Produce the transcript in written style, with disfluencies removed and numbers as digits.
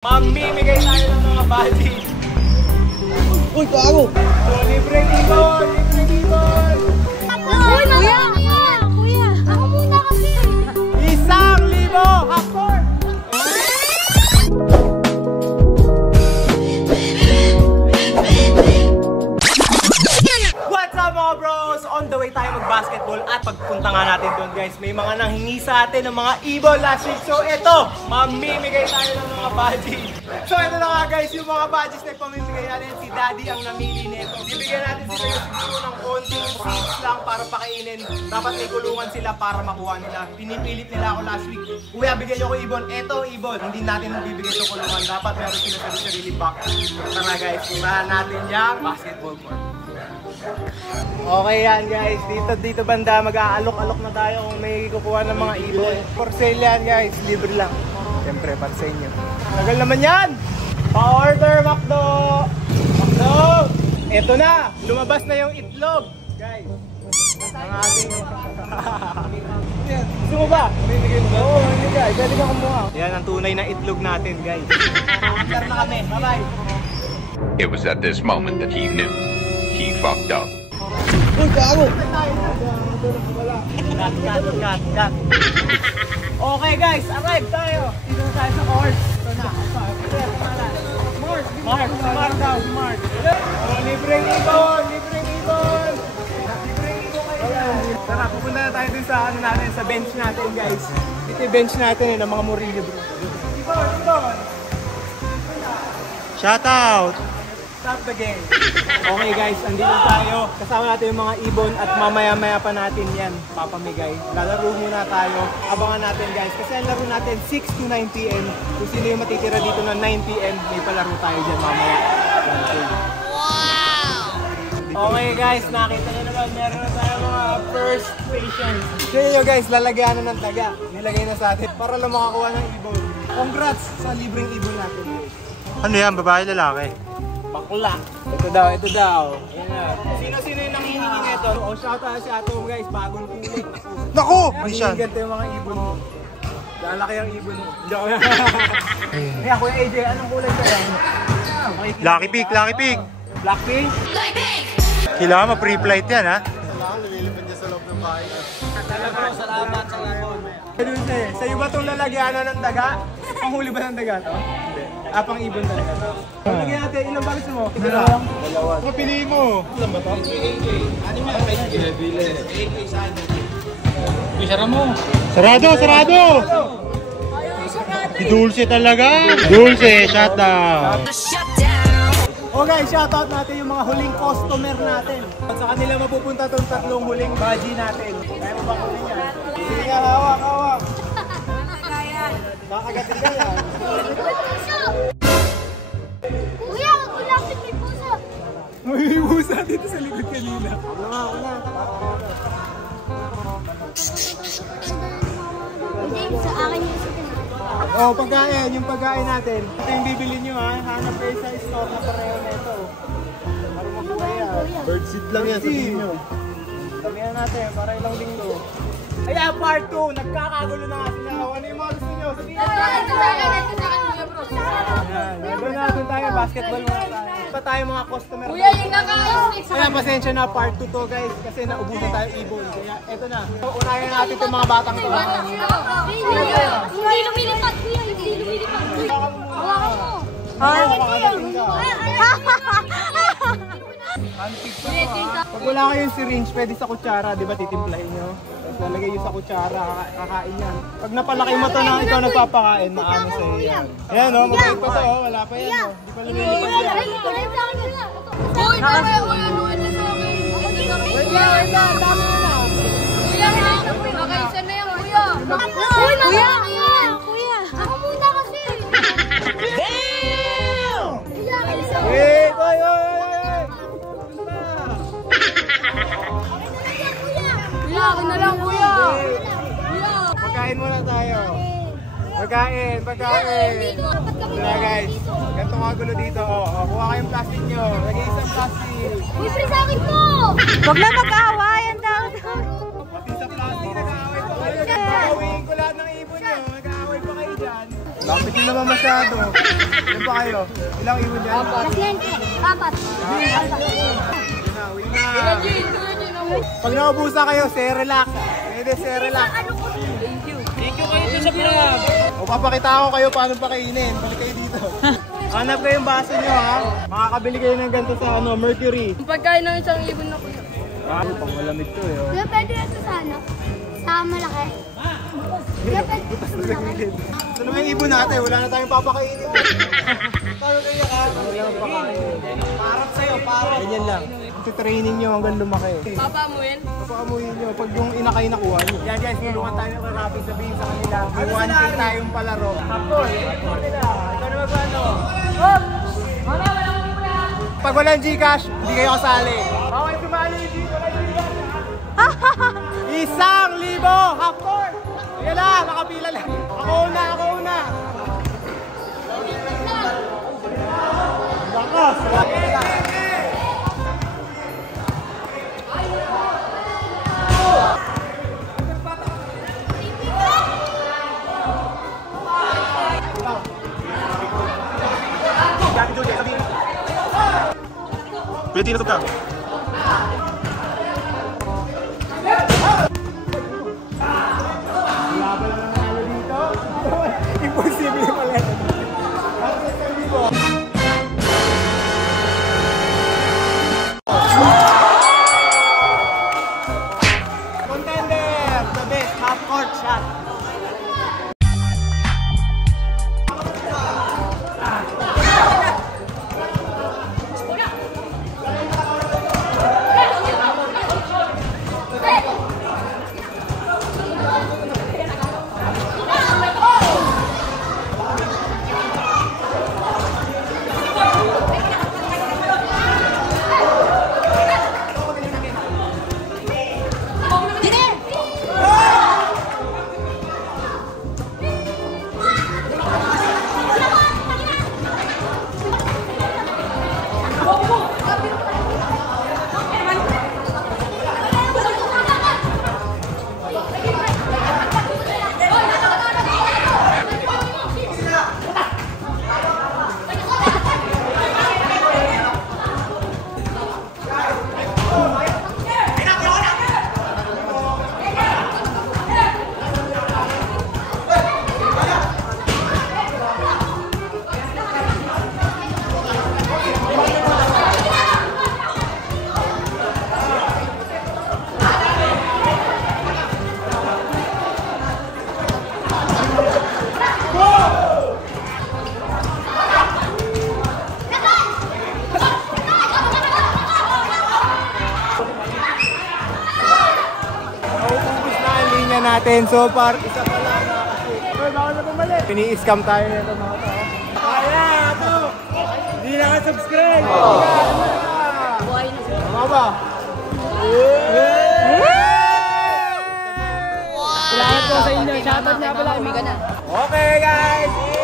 Mamimigay tayo ng mga buddy. Uy, gago! So, libreng ibon! Libreng ibon! Uy, kuya! Kuya! Ako muna kasi! 1,000 hapon! What's up mga bros? On the way tayo mag-basketball at pagpunta nga natin doon guys, may mga nanghingi sa atin ng mga ibon last week. So eto, mamimigay tayo ng mga buddy. So ito na nga guys, yung mga badges na pamimigay natin, si Daddy ang namili nito. Bibigyan natin sila yung siguro ng konting seeds lang para pakainin. Dapat may kulungan sila para makuha nila. Pinipilit nila ako last week. Kuya, bigyan nyo ko ibon. Eto ibon, hindi natin bibigay yung kulungan. Dapat meron sila sa sarili box. Tara guys, puntahan natin yung basketball court. Okay yan guys, dito banda mag-aalok-alok na tayo kung may kukuha ng mga ibon. For sale yan guys, libre lang. Siyempre, para sa inyo. Tagal naman yan! Pa-order, Macdo! Macdo! Eto na! Lumabas na yung itlog! Guys, ang ating... Gusto mo ba? Oo, hindi guys. Pwede ka kumuha. Yan ang tunay na itlog natin guys. After na kami. Bye-bye! It was at this moment that he knew. He fucked up. Uy, gago! Cut. Okay guys, arrive tayo. Dito na tayo sa court. Ito na. Mark daw. Oh, libreng ibon kayo. Tara, pupunta na tayo dun sa natin, sa bench natin guys. Ito yung bench natin ng mga Murillo bro. Ibon. Shout out. Stop the game. Okay guys, andito tayo. Kasama natin yung mga ibon at mamaya-maya pa natin yan papamigay. Lalaro muna tayo. Abangan natin guys. Kasi ang laro natin 6 to 9 PM. Kung sino yung matitira dito ng 9 PM, may palaro tayo dyan mamaya. Wow! Okay guys, nakita nyo naman. Meron na tayo mga first patients. Yun nyo guys, lalagyan na ng taga. Nilagay na sa atin para lang makakuha ng ibon. Congrats sa libreng ibon natin. Ano yan? Babae, lalaki? Bakla. Ito daw. Ayan na. Sino-sino yung nangihingi nito? O, shout out si Atom guys, bagong kulay. Naku! Mishan! Ganito yung mga ibon mo. Lalaki ang ibon mo. Kaya Kuya AJ, anong kulay ka yan? Lucky pig! Black pink? Kailangan ma-pre-flight yan ha? Salamat sa ibon. Sa'yo ba itong lalagyanan ng daga? Panghuli ba ng daga to? Hindi. Pang ibon talaga to. Lagyan natin, ilang balis mo? Dalawa. Ano piliin mo? Ilan ba to? Ano mo? Sarado! Dulce talaga! Dulce, shut down! Oh guys, shoutout natin yung mga huling customer natin. At sa kanila mapupunta itong tatlong huling baji natin. Kaya mo ba kunin yan? Sige nga, hawak. Nakagatin ka yan. Kuya, kulapit may puso! May pusa dito sa likod kanina. Wala. Hindi, sa akin yung isa. Oh, pagkain, yung pagkain natin. Ito yung bibili nyo ha. Hanap kayo sa store na pareho nito. Para makuha yan. Bird seed lang yan, sabihin nyo. Sabihan natin, para ilang linggo. Ayan, part 2. Nagkakagulo na nga sila. Ano yung mga gusto nyo? Sabihin natin. Ayan, doon natin tayo. Basketball muna tayo. Pa tayo mga customer. Kuya, yung naka-stick sa Kaya pasensya na part 2 to guys. Kasi naubusan tayo ibon. Kaya eto na. So, unahin natin itong mga batang to. Hindi lumilipad, kuya. Hindi lumilipad. Hawakan mo. Makakadating ka. Antik pa to ha. Pag wala kayong syringe, pwede sa kutsara. Di ba titimplahin nyo? Tapos lalagay nyo sa kutsara. Kakain yan. Pag napalaki mo to na ikaw nagpapakain, maano sa'yo yan. Ayan o, mabait pa to. Wala pa yan o. Di pa lumilipad yan. Uy, ano na sa akin? Wait lang. Dami na. Kuya, nakakaisa na yan, kuya. Uy, kuya. Ako muna kasi. Wait! Kuya, ako na lang, kuya. Pagkain muna tayo. Pagkain. Wala guys. Ganito mga gulo dito. Kuha kayong plastic nyo. Lagay isang plastic. Libre sa akin po. Huwag na mag-aawayan daw. Pati sa plastic, nag-aaway pa kayo. Nag-aaway ko lahat ng ibon nyo. Nag-aaway pa kayo dyan. Lapit din naman masyado. Ilan ba kayo? Ilang ibon yan? Pasyente. Apat. Uwi na. Pag naubusan kayo, say relax. Pwede say relax. O papakita ko kayo paano pakainin. Balik kayo dito. Hanap kayo yung baso nyo ha. Makakabili kayo ng ganito sa Mercury. Ang pagkain ng isang ibon na kuya. Pang malamig to eh. Kuya, pwede na ito sa ano? Sa malaki. Kuya, pwede ito sa malaki. Ito naman yung ibon natin. Wala na tayong papakainin. Paano kayo ka? Wala pakainin. Parang sa'yo, parang. Ganyan lang. Training nyo hanggang lumaki. Papamuin? Papaamuhin nyo pag yung inakay nakuha nyo. Yan guys, tulungan tayo ng karapin sabihin sa kanila. May 1K tayong palaro. Hapon, hapon nila. Ikaw na magpano. Pag walang Gcash, hindi kayo kasali. Bawal sumali yung Gcash. 1,000! Hapon! Sige lang, nakapila lang. Ako una, ako una. Lakas! Pwede na ito ka. Laban lang nanalo dito. Imposible pala ito. Contender, the best half-court shot. Natin. So far, isa pa lang nakakashoot. Hoy, bawal na bumalik. Pini-scam tayo nito mga to. Kaya, ito! Hindi naka-subscribe! Buhay na siya. Tama ba? Salamat po sa inyo. Shoutout nga pala. Okay guys!